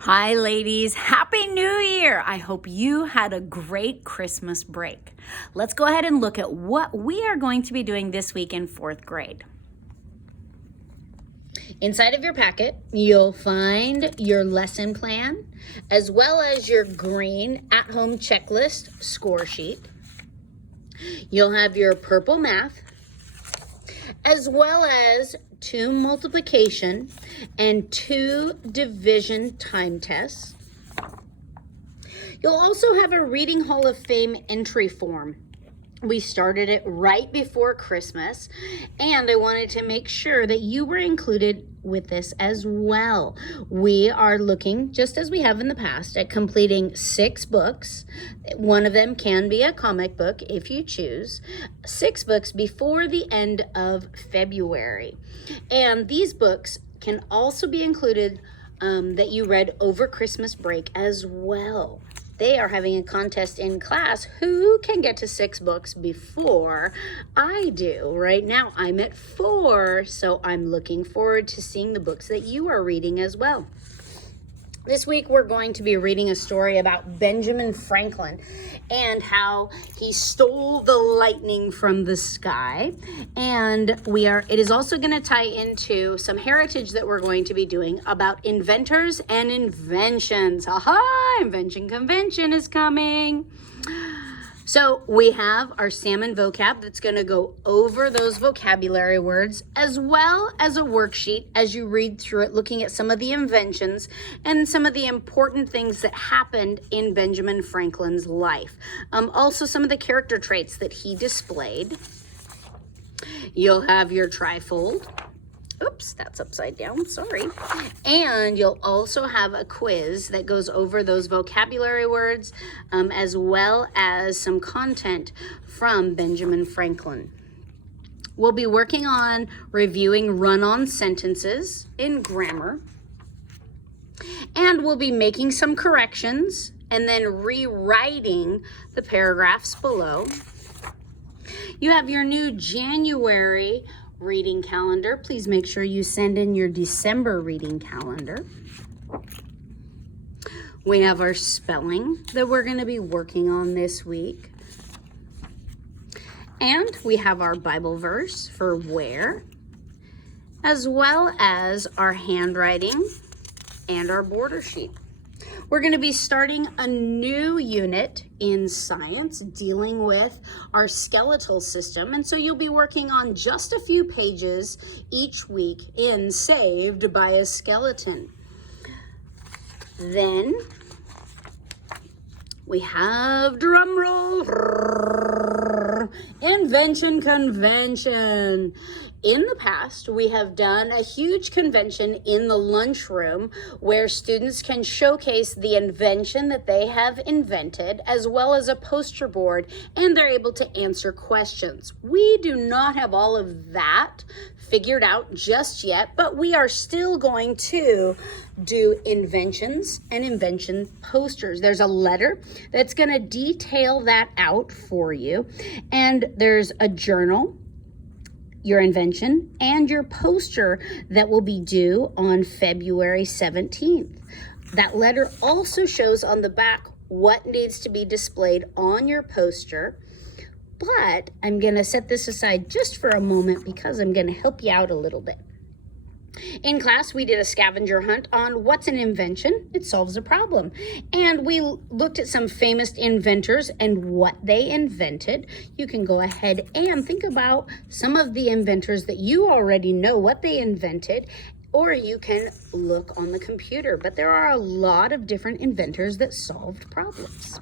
Hi, ladies. Happy New Year. I hope you had a great Christmas break. Let's go ahead and look at what we are going to be doing this week in fourth grade. Inside of your packet, you'll find your lesson plan, as well as your green at-home checklist score sheet. You'll have your purple math, as well as 2 multiplication and 2 division time tests. You'll also have a Reading Hall of Fame entry form. We started it right before Christmas, and I wanted to make sure that you were included with this as well. We are looking, just as we have in the past, at completing 6 books. One of them can be a comic book if you choose. 6 books before the end of February. And these books can also be included that you read over Christmas break as well. They are having a contest in class. Who can get to 6 books before I do? Right now, I'm at 4, so I'm looking forward to seeing the books that you are reading as well. This week, we're going to be reading a story about Benjamin Franklin and how he stole the lightning from the sky. And it is also going to tie into some heritage that we're going to be doing about inventors and inventions. Aha! Invention Convention is coming. So we have our salmon vocab that's going to go over those vocabulary words, as well as a worksheet as you read through it, looking at some of the inventions and some of the important things that happened in Benjamin Franklin's life. Also some of the character traits that he displayed. You'll have your trifold. Oops, that's upside down, sorry. And you'll also have a quiz that goes over those vocabulary words, as well as some content from Benjamin Franklin. We'll be working on reviewing run-on sentences in grammar. And we'll be making some corrections and then rewriting the paragraphs below. You have your new January reading calendar. Please make sure you send in your December reading calendar. We have our spelling that we're going to be working on this week. And we have our Bible verse for where, as well as our handwriting and our border sheet. We're going to be starting a new unit in science dealing with our skeletal system. And so you'll be working on just a few pages each week in Saved by a Skeleton. Then we have, drum roll, Invention Convention. In the past, we have done a huge convention in the lunchroom where students can showcase the invention that they have invented, as well as a poster board, and they're able to answer questions. We do not have all of that figured out just yet, but we are still going to do inventions and invention posters. There's a letter that's going to detail that out for you, and there's a journal, your invention, and your poster that will be due on February 17th. That letter also shows on the back what needs to be displayed on your poster, but I'm going to set this aside just for a moment because I'm going to help you out a little bit. In class, we did a scavenger hunt on what's an invention. It solves a problem. And we looked at some famous inventors and what they invented. You can go ahead and think about some of the inventors that you already know what they invented, or you can look on the computer. But there are a lot of different inventors that solved problems.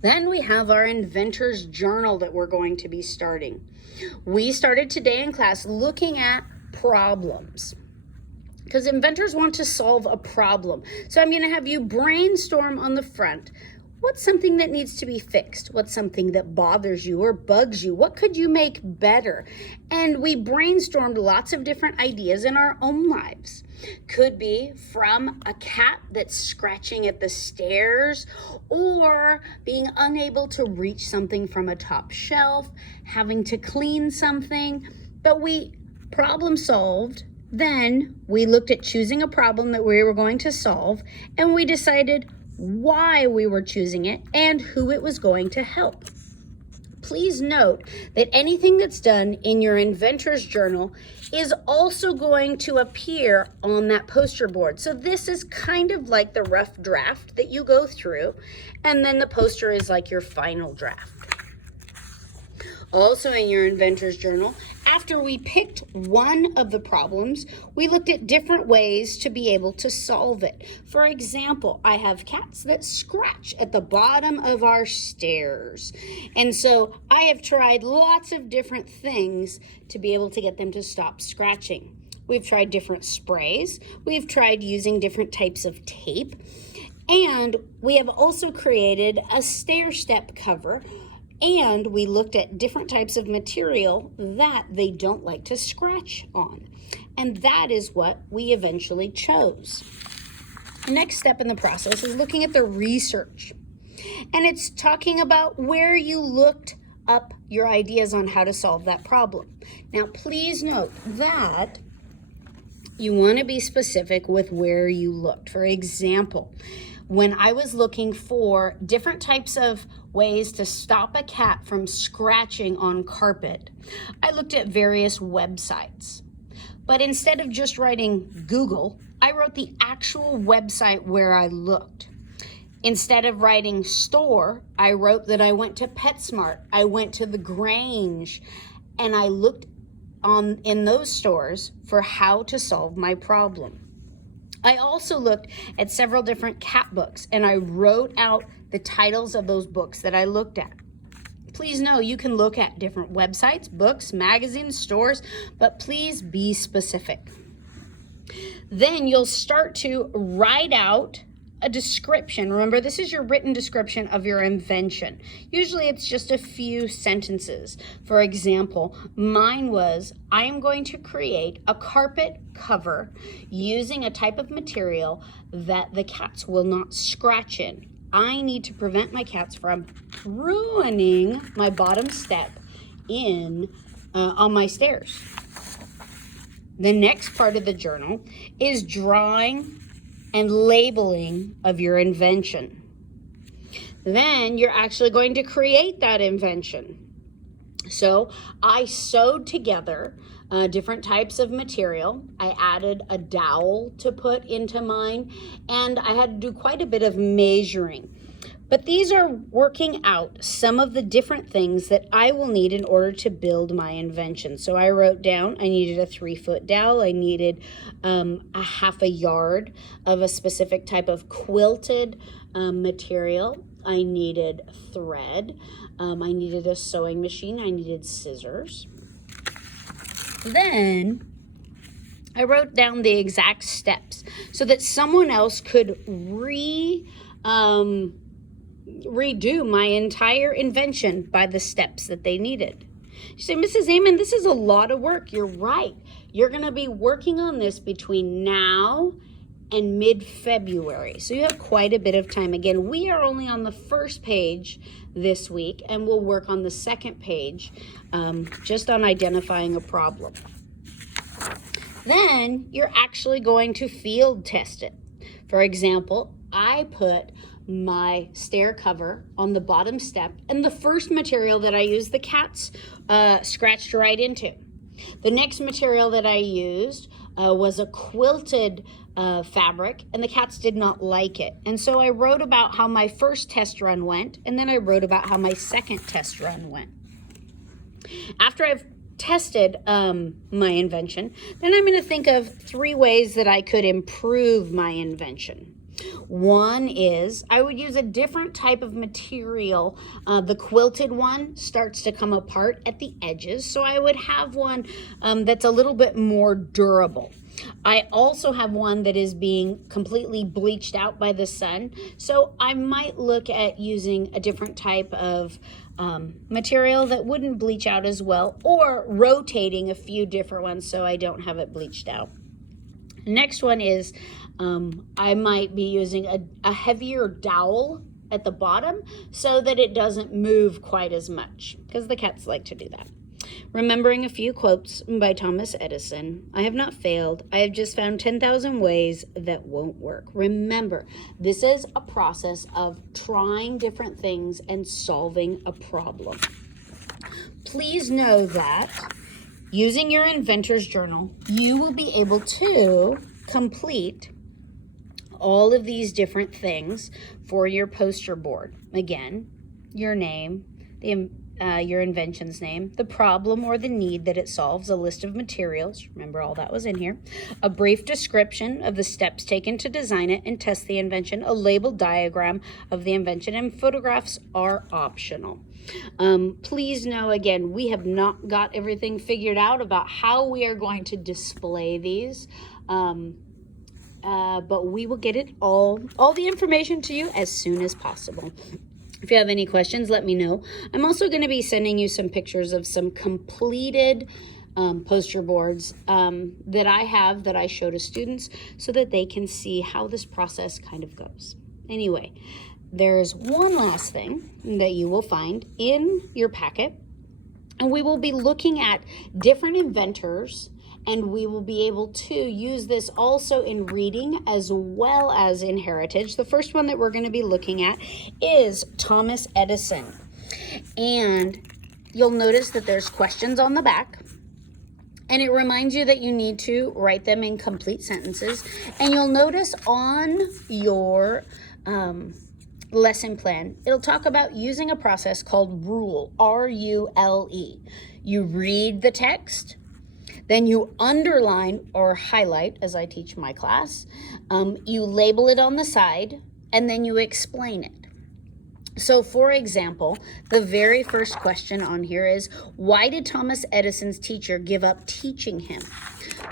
Then we have our inventor's journal that we're going to be starting. We started today in class looking at problems, because inventors want to solve a problem. So I'm going to have you brainstorm on the front. What's something that needs to be fixed? What's something that bothers you or bugs you? What could you make better? And we brainstormed lots of different ideas in our own lives. Could be from a cat that's scratching at the stairs, or being unable to reach something from a top shelf, having to clean something. But we problem solved Then we looked at choosing a problem that we were going to solve, and we decided why we were choosing it and who it was going to help. Please note that anything that's done in your inventor's journal is also going to appear on that poster board. So this is kind of like the rough draft that you go through, and then the poster is like your final draft. Also in your inventor's journal, after we picked one of the problems, we looked at different ways to be able to solve it. For example, I have cats that scratch at the bottom of our stairs. And so I have tried lots of different things to be able to get them to stop scratching. We've tried different sprays. We've tried using different types of tape. And we have also created a stair step cover. And we looked at different types of material that they don't like to scratch on. And that is what we eventually chose. The next step in the process is looking at the research. And it's talking about where you looked up your ideas on how to solve that problem. Now, please note that you want to be specific with where you looked. For example, when I was looking for different types of ways to stop a cat from scratching on carpet, I looked at various websites. But instead of just writing Google, I wrote the actual website where I looked. Instead of writing store, I wrote that I went to PetSmart, I went to the Grange, and I looked in those stores for how to solve my problem. I also looked at several different cat books, and I wrote out the titles of those books that I looked at. Please know you can look at different websites, books, magazines, stores, but please be specific. Then you'll start to write out a description. Remember, this is your written description of your invention. Usually it's just a few sentences. For example, mine was, I am going to create a carpet cover using a type of material that the cats will not scratch in. I need to prevent my cats from ruining my bottom step on my stairs. The next part of the journal is drawing and labeling of your invention. Then you're actually going to create that invention. So I sewed together different types of material. I added a dowel to put into mine, and I had to do quite a bit of measuring. But these are working out some of the different things that I will need in order to build my invention. So I wrote down I needed a 3-foot dowel. I needed a half a yard of a specific type of quilted material. I needed thread. I needed a sewing machine. I needed scissors. Then I wrote down the exact steps so that someone else could redo my entire invention by the steps that they needed. You say, Mrs. Amon, this is a lot of work. You're right. You're going to be working on this between now and mid-February. So you have quite a bit of time. Again, we are only on the first page this week, and we'll work on the second page just on identifying a problem. Then you're actually going to field test it. For example, I put my stair cover on the bottom step, and the first material that I used, the cats scratched right into. The next material that I used was a quilted fabric, and the cats did not like it. And so I wrote about how my first test run went, and then I wrote about how my second test run went. After I've tested my invention, then I'm going to think of 3 ways that I could improve my invention. One is I would use a different type of material. The quilted one starts to come apart at the edges, so I would have one that's a little bit more durable. I also have one that is being completely bleached out by the sun, so I might look at using a different type of material that wouldn't bleach out as well, or rotating a few different ones so I don't have it bleached out. Next one is I might be using a heavier dowel at the bottom so that it doesn't move quite as much, because the cats like to do that. Remembering a few quotes by Thomas Edison. I have not failed. I have just found 10,000 ways that won't work. Remember, this is a process of trying different things and solving a problem. Please know that using your inventor's journal, you will be able to complete all of these different things for your poster board. Again, your name, your invention's name, the problem or the need that it solves, a list of materials, remember all that was in here, a brief description of the steps taken to design it and test the invention, a labeled diagram of the invention, and photographs are optional. Please know, again, we have not got everything figured out about how we are going to display these, but we will get it all the information to you as soon as possible. If you have any questions, let me know. I'm also going to be sending you some pictures of some completed poster boards that I have that I show to students so that they can see how this process kind of goes. Anyway, there's one last thing that you will find in your packet, and we will be looking at different inventors, and we will be able to use this also in reading as well as in heritage. The first one that we're going to be looking at is Thomas Edison. And you'll notice that there's questions on the back. And it reminds you that you need to write them in complete sentences. And you'll notice on your lesson plan, it'll talk about using a process called RULE, R-U-L-E. You read the text, then you underline or highlight, as I teach my class. You label it on the side, and then you explain it. So, for example, the very first question on here is, why did Thomas Edison's teacher give up teaching him?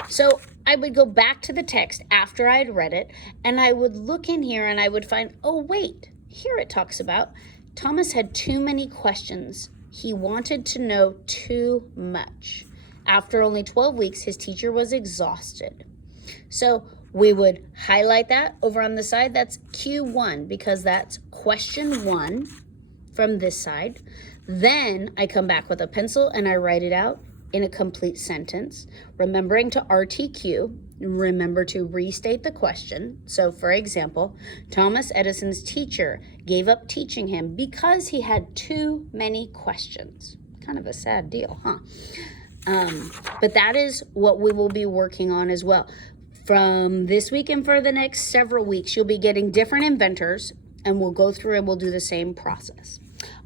So I would go back to the text after I had read it, and I would look in here and I would find, oh, wait, here it talks about Thomas had too many questions. He wanted to know too much. After only 12 weeks, his teacher was exhausted. So we would highlight that over on the side. That's Q1 because that's question 1 from this side. Then I come back with a pencil and I write it out in a complete sentence, remembering to RTQ, remember to restate the question. So for example, Thomas Edison's teacher gave up teaching him because he had too many questions. Kind of a sad deal, huh? But that is what we will be working on as well. From this week and for the next several weeks, you'll be getting different inventors, and we'll go through and we'll do the same process.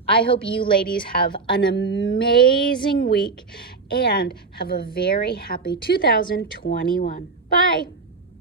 I hope you ladies have an amazing week and have a very happy 2021. Bye.